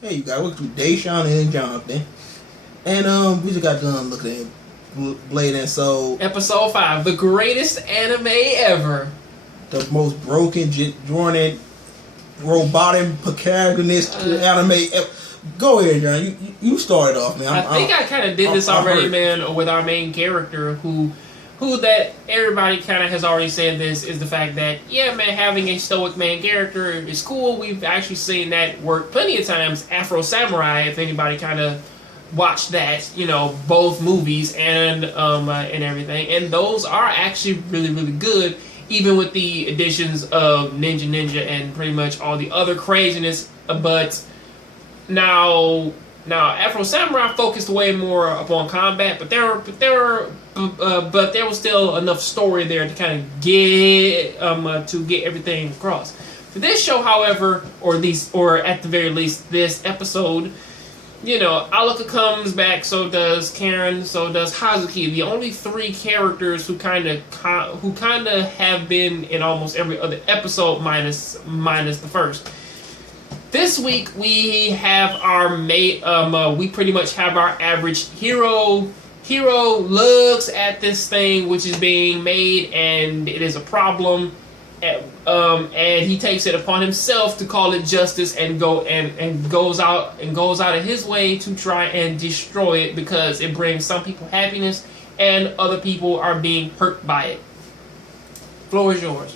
Hey, you guys, welcome to Dayshawn and Jonathan. And we just got done looking at Blade and Soul. Episode 5, the greatest anime ever. The most broken, jointed, robotic, protagonist anime ever. Go ahead, John. You started off, man. I think I kind of did this already, man, with our main character, who that everybody kind of has already said this, is the fact that, yeah, man, having a stoic main character is cool. We've actually seen that work plenty of times. Afro Samurai, if anybody kind of watched that, you know, both movies and everything. And those are actually really, really good, even with the additions of Ninja and pretty much all the other craziness. But now Afro Samurai focused way more upon combat, but there was still enough story there to kind of get everything across. For this show, however, or at the very least this episode, you know, Alaka comes back, so does Karen, so does Hazuki. The only three characters who kind of have been in almost every other episode, minus the first. This week we have our we pretty much have our average hero. Hero looks at this thing which is being made, and it is a problem, and he takes it upon himself to call it justice and goes out of his way to try and destroy it, because it brings some people happiness and other people are being hurt by it. Floor is yours.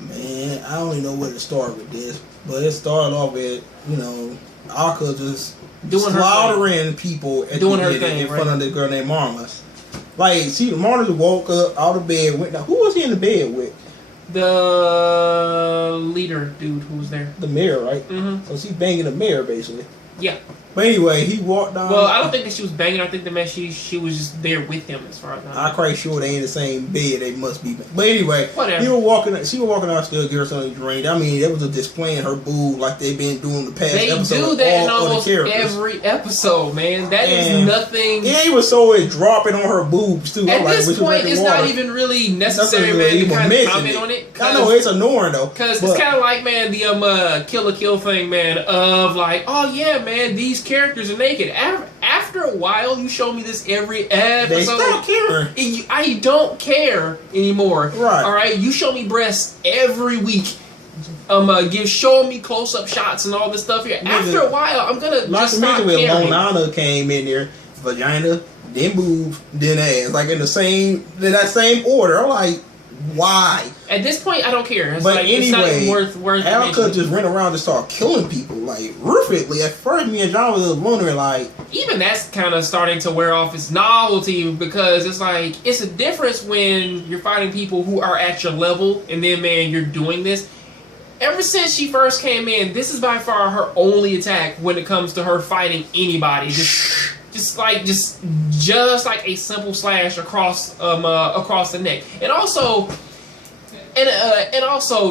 Man, I don't even know where to start with this, but it started off with, you know, Aka just slaughtering people at in front of the girl named Marmas. Like, see, Marmas woke up out of bed, went down. Who was he in the bed with? The leader dude who was there. The mayor, right? Mm-hmm. So she's banging the mayor, basically. Yeah. But anyway, he walked down. Well, I don't think that she was banging. I think that she was just there with him, as far as I know. I'm quite sure they in the same bed. They must be. But anyway, whatever. She was walking out still, give her something to drink. I mean, it was a displaying her boob like they've been doing the past episode. They do that in almost every episode, man. That is nothing. Yeah, he was so dropping on her boobs too. At this point, it's not even really necessary, man, to kind of comment on it. I know it's annoying though, because it's kind of like, man, the Kill thing, man, of like, oh yeah, man, these characters are naked. After a while, you show me this every episode. They stop caring. I don't care anymore. Right. All right. You show me breasts every week. Showing me close-up shots and all this stuff here. After a while, I'm gonna just stop caring. Monana came in there, vagina, then boobs, then ass, like in that same order. I'm like, why? At this point, I don't care. It's but like, anyway, it's not worth Alaka just went around and started killing people, like, ruthlessly. At first, me and John was wondering, like... Even that's kind of starting to wear off its novelty, because it's like, it's a difference when you're fighting people who are at your level, and then, man, you're doing this. Ever since she first came in, this is by far her only attack when it comes to her fighting anybody. Just like a simple slash across the neck. And also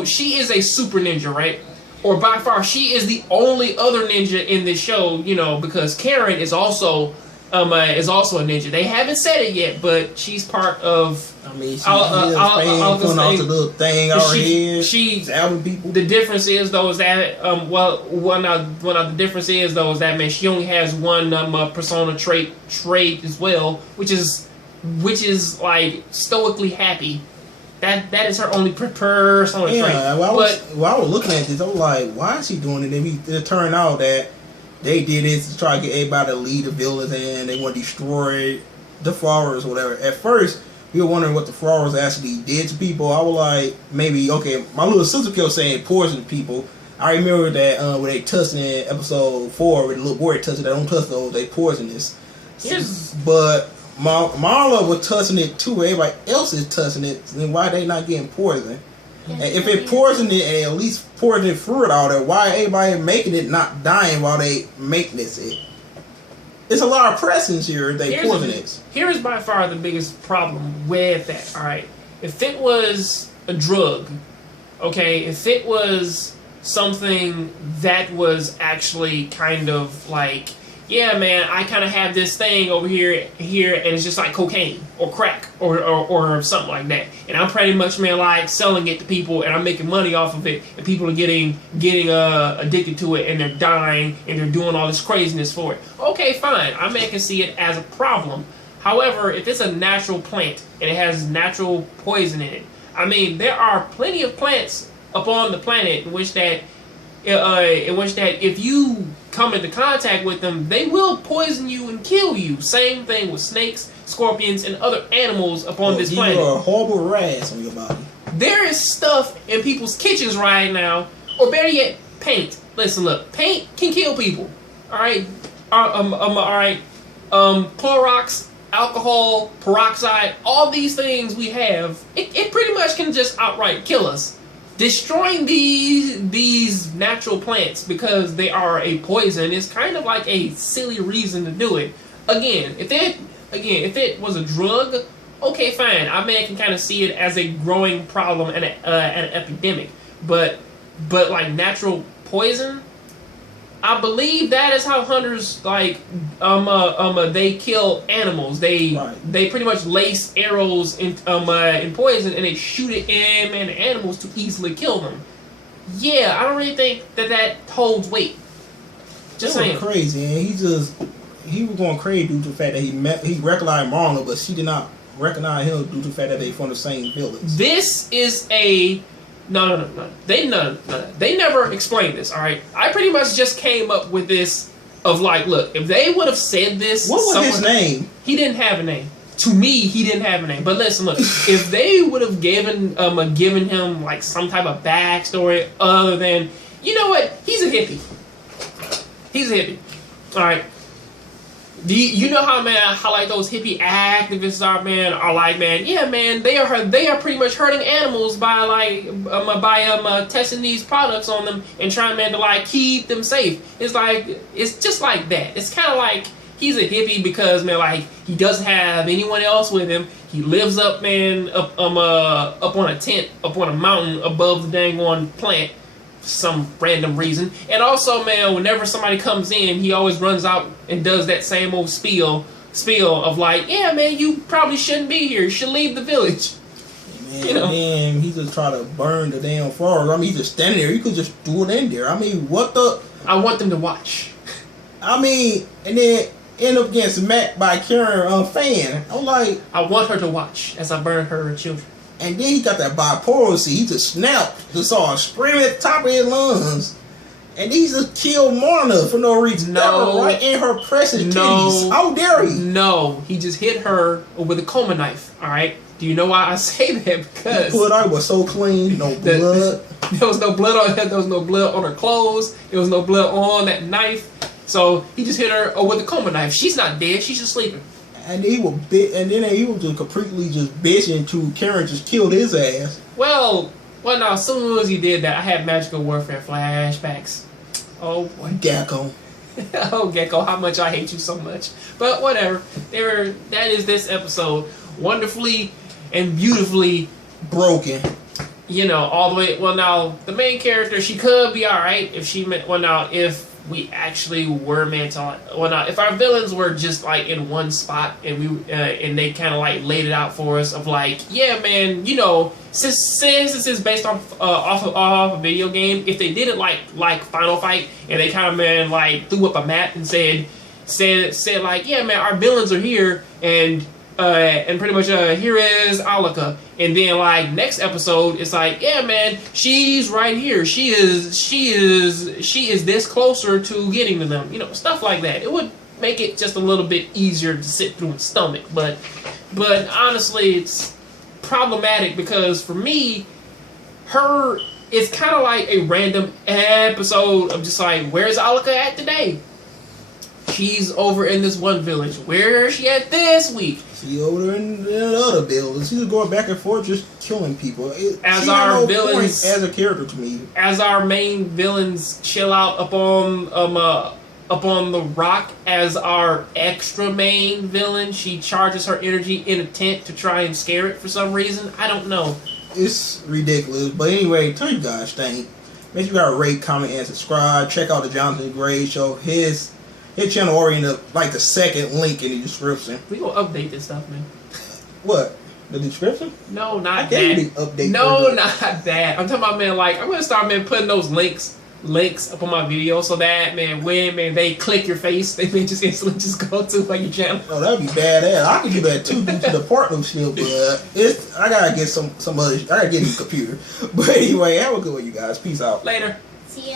she is a super ninja, right? Or by far she is the only other ninja in this show, you know, because Karen is also a ninja. They haven't said it yet, but she's part of. I mean, she's putting out the little thing out here. She's outing people. The difference is though is that one of the difference is though is that, man, she only has one persona trait as well, which is like stoically happy. That is her only persona trait. While I was looking at this, I was like, why is she doing it? And it turned out that they did it to try to get everybody to lead the villains, and they want to destroy the flowers or whatever. At first, we were wondering what the flowers actually did to people. I was like, maybe, okay, my little sister kept saying poison people. I remember that when they touched in episode 4, with the little boy touched it, they don't touch those, they poisonous. Yes. But Marla was touching it too, everybody else is touching it, then why they not getting poisoned? And if it poisoned it and at least poisoned fruit out there, why everybody making it not dying while they make this? It's a lot of presence here. They poison it. Here is by far the biggest problem with that. All right, if it was a drug, okay, if it was something that was actually kind of like yeah, man, I kind of have this thing over here, and it's just like cocaine or crack or something like that. And I'm pretty much, man, like selling it to people, and I'm making money off of it, and people are getting addicted to it, and they're dying, and they're doing all this craziness for it. Okay, fine. I can see it as a problem. However, if it's a natural plant and it has natural poison in it, I mean, there are plenty of plants upon the planet in which that if you come into contact with them, they will poison you and kill you. Same thing with snakes, scorpions, and other animals upon this planet. You are a horrible rash on your body. There is stuff in people's kitchens right now, or better yet, paint. Listen, look, paint can kill people. All right, Clorox, alcohol, peroxide, all these things we have, it pretty much can just outright kill us. Destroying these natural plants because they are a poison is kind of like a silly reason to do it. Again, if it was a drug, okay, fine. I can kind of see it as a growing problem and an epidemic. But like natural poison, I believe that is how hunters they kill animals. They pretty much lace arrows in poison, and they shoot it in animals to easily kill them. Yeah, I don't really think that holds weight. Just saying. Crazy, and he was going crazy due to the fact that he recognized Marla, but she did not recognize him due to the fact that they from the same village. This is a No. They never explained this, alright? I pretty much just came up with this of like, look, if they would have said this... What was his name? He didn't have a name. To me, he didn't have a name. But listen, look, if they would have given him like some type of backstory other than, you know what, he's a hippie. He's a hippie. Alright. You know how, man, how like those hippie activists are, man, yeah, man, they are pretty much hurting animals by testing these products on them and trying, man, to like keep them safe. It's just like that. It's kind of like he's a hippie because, man, like he doesn't have anyone else with him. He lives up, man, up on a tent, up on a mountain above the dang on plant. Some random reason. And also, man, whenever somebody comes in, he always runs out and does that same old spiel of like, yeah, man, you probably shouldn't be here. You should leave the village. Man, he just try to burn the damn forest. I mean, he's just standing there. You could just do it in there. I mean, what the... I want them to watch. I mean, and then end up getting smacked by Karen fan. I'm like... I want her to watch as I burn her children. And then he got that bipolar. See, he just snapped. Just saw him screaming at the top of his lungs. And he just killed Marna for no reason. No. Right in her precious titties. How dare he? No. He just hit her with a coma knife. Alright? Do you know why I say that? Because... The blood art was so clean. No blood. There was no blood on her clothes. There was no blood on that knife. So he just hit her with a coma knife. She's not dead. She's just sleeping. And he was just completely just bitching to Karen just killed his ass. Well, now as soon as he did that, I had magical warfare flashbacks. Oh boy, Gecko. Oh Gecko, how much I hate you so much. But whatever. That is this episode, wonderfully and beautifully broken. You know, all the way. Well, now the main character, she could be all right if she meant. Well, now if we actually were meant to, well, now if our villains were just like in one spot and we and they kind of like laid it out for us of like, yeah, man, you know, since this is based off a video game, if they did it like Final Fight and they kind of, man, like threw up a map and said like, yeah, man, our villains are here and pretty much here is Alaka, and then like next episode it's like, yeah, man, she's right here, she is this closer to getting to them, you know, stuff like that. It would make it just a little bit easier to sit through and stomach, but honestly it's problematic because for me, it's kind of like a random episode of just like, where's Alaka at today? She's over in this one village. Where is she at this week? She over there in the other village. She's going back and forth, just killing people. As our villains, as a character to me, as our main villains chill out up on the rock, as our extra main villain, she charges her energy in a tent to try and scare it for some reason. I don't know. It's ridiculous. But anyway, tell you guys, think. Make sure you gotta rate, comment, and subscribe. Check out the Jonathan Gray Show. His channel already in the the second link in the description. We gonna update this stuff, man. What? The description? No, not that. Update no, not that. I'm talking about, man, I'm gonna start, man, putting those links up on my video so that, man, when, man, they click your face, they may just instantly just go to your channel. Oh, that'd be badass. I can do that too due to the partnership, but I gotta get some other. I gotta get a computer. But anyway, have a good one, you guys. Peace out. Later. See ya.